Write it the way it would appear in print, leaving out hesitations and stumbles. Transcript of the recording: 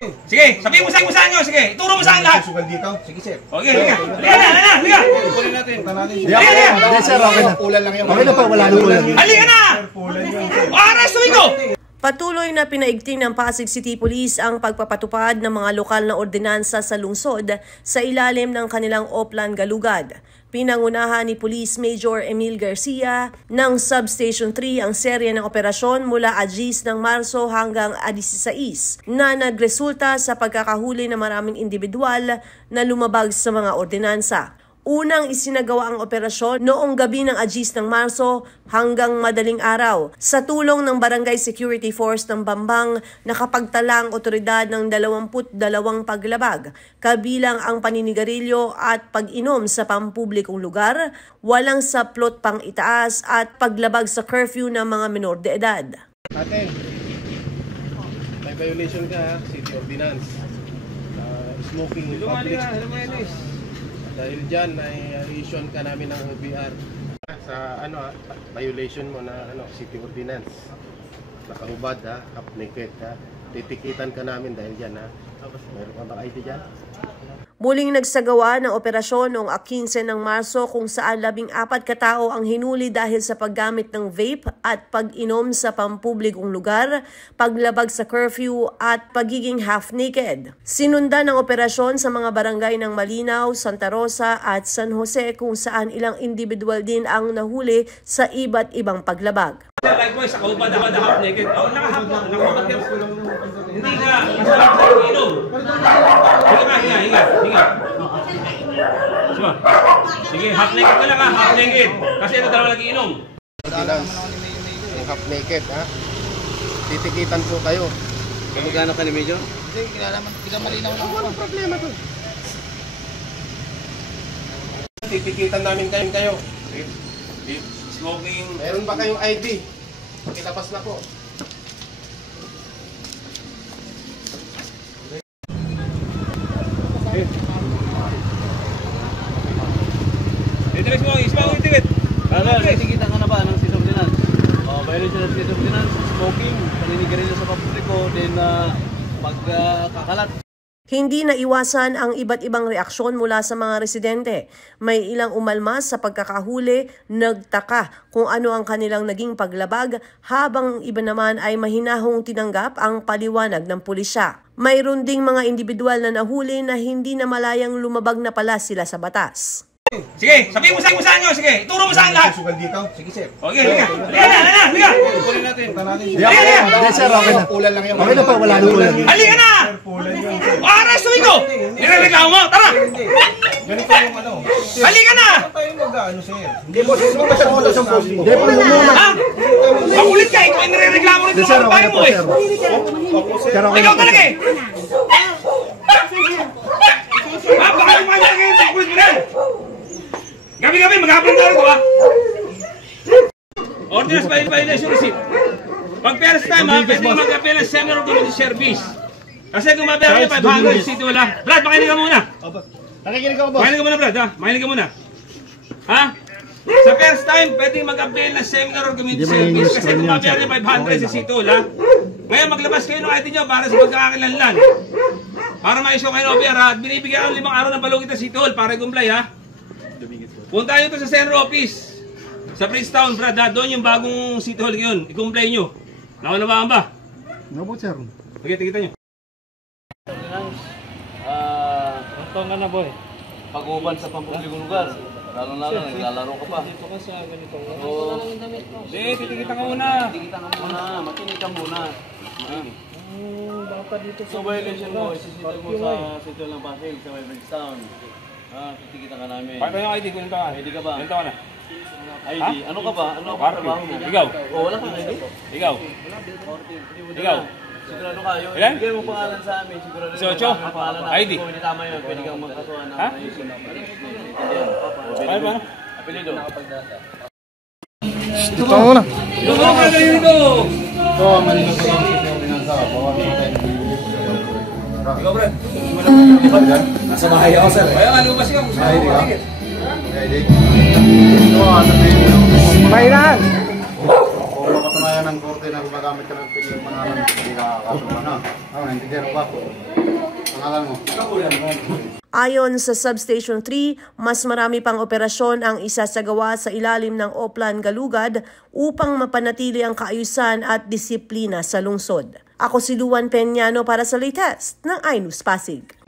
Sige, sabihin mo saan nyo. Sige, ituro mo saan lahat. Susugal dito. Sige, sir. Okay, liga na. Kunin natin. Hindi, sir, okay na. Ulan lang yan. Okay na po, wala na ulan. Halika na! Arrestuin ko! Patuloy na pinaigting ng Pasig City Police ang pagpapatupad ng mga lokal na ordinansa sa lungsod sa ilalim ng kanilang Oplan Galugad. Pinangunahan ni Police Major Emil Garcia ng Substation 3 ang serye ng operasyon mula 10 ng Marso hanggang 16 na nagresulta sa pagkakahuli ng maraming individual na lumabag sa mga ordinansa. Unang isinagawa ang operasyon noong gabi ng 10 ng Marso hanggang madaling araw. Sa tulong ng Barangay Security Force ng Bambang, nakapagtala ang otoridad ng 22 paglabag, kabilang ang paninigarilyo at pag-inom sa pampublikong lugar, walang saplot pang itaas at paglabag sa curfew ng mga menor de edad. Ate, may violation ka, City Ordinance. Smoking in public. Dahil dyan, i-issue ka namin ng OBR. Sa violation mo na City Ordinance. Nakahubad half naked titikitan ka namin dahil dyan Meron ka ba ID dyan? Muling nagsagawa ng operasyon noong 15 ng Marso kung saan 14 katao ang hinuli dahil sa paggamit ng vape at pag-inom sa pampublikong lugar, paglabag sa curfew at pagiging half-naked. Sinundan ng operasyon sa mga barangay ng Malinaw, Santa Rosa at San Jose kung saan ilang individual din ang nahuli sa iba't ibang paglabag. Likewise, ako ba half-naked? Nakahubad ka. Hindi nga, masarap sa inom. Hinga. Sige, half-naked ka lang half-naked. Kasi ito dalawa nag-iinom. Half-naked titikitan po kayo. Magkano ka ni Medyo? Hindi, hindi ka malinaw lang. Walang problema to. Titikitan namin kayo. Smoking. Meron ba kayong ID? Pakilabas na po. Titikita ka na ba ng City Ordinance? Violation ng City Ordinance, smoking, paninigarilyo sa publiko, then pagkakalat. Hindi na iwasan ang iba't ibang reaksyon mula sa mga residente. May ilang umalmas sa pagkakahuli, nagtaka kung ano ang kanilang naging paglabag, habang iba naman ay mahinahong tinanggap ang paliwanag ng pulisya. Mayroon ding mga individual na nahuli na hindi na malayang lumabag na pala sila sa batas. Sige, sabihin mo saan nyo. Sige, ituro mo saan lahat. Susugal dito. Sige, sir. Okay, liga na. Kunin natin. Hindi, sir, okay na. Ulan lang yan. Okay na po, wala na ulan. Halika na! Arrestuin ko! Nirereklamo mo, tara! Ganito yung Halika na! tayo mag-ano, sir. Hindi mo, sir. Hindi po, lumuna. Ha? Makulit ka, ikaw ay nirereklamo rin Sir, sa mga okay bahay na mo po, eh. sir. Sir, okay na Ikaw po, talaga sir. eh. Baka yung mga talaga yung makulit mo rin. Gabi-gabi, maghapon na rin ito Ordinance violation receipt. Pag first time pwede mo mag-appeal ng Senior of Community Service. Kasi kung mabiyari ka 500, city wala. Brad, makinig ka muna. Nakikinig ka mo, boss. Makinig ka muna, Brad, ha? Makinig ka muna. Ha? Sa first time, pwede mag-appeal ng Seminar of Community Service kasi kung mabiyari 500 sa city wala. Ngayon, maglabas kayo ng ID nyo para sa pagkakakilanlan. Para ma-issue kayo ng OBR, ha? At binibigyan ng 5 araw ng balugit sa City Hall para i-comply, ha? Punta nyo ito sa Senior Office. Sa Princeton, Brad, ha? Doon yung bagong City Hall ngayon. I-comply nyo. Nakunawaan ba? No po, sir. Okay, tigita nyo. Ito nga na boy. Pag-uban sa pampublikong lugar. Lalo-lalo, naglalaro ka pa. Dito ka sa ganito. Hindi, titikita ka muna. Titikita ka muna. Makinig ka muna. Baka dito So violation mo, isisita mo sa City ng Pasig, sa Princeton. Titikita ka namin. Pakita yung ID, kunin ka. ID ka ba? Kunin ka na. ID? Ano ka ba? Ano ang trabaho mo? Ikaw. Wala kang ID? Ikaw. Ikaw. Sigurado ka, yung Ilan? ibigay mo pangalan sa amin, sigurado Si Ocho? ang pangalan namin. ID? Kung hindi tama yun, pwede kang magkasuhan ng Ha? ayusin. Ano ba? Apelido. Ito muna. Ito ka na dito! Ito, malinis ko lang sa pinansa. Bawa kita tayo. Ikaw, Brad. Nasa bahay ako, sir. Kaya nga, lumabas ka. ID ka? ID? Ito, sabihin mo yung Mainan! kung makatunayan ng korte na gumagamit ka ng yung pangalan mo. Hindi nakakasunan na. Ako, naintindihan ko ba? Pangalan mo. Ayon sa Substation 3, mas marami pang operasyon ang isasagawa sa ilalim ng Oplan Galugad upang mapanatili ang kaayusan at disiplina sa lungsod. Ako si Luan Peñano para sa latest ng iNews Pasig.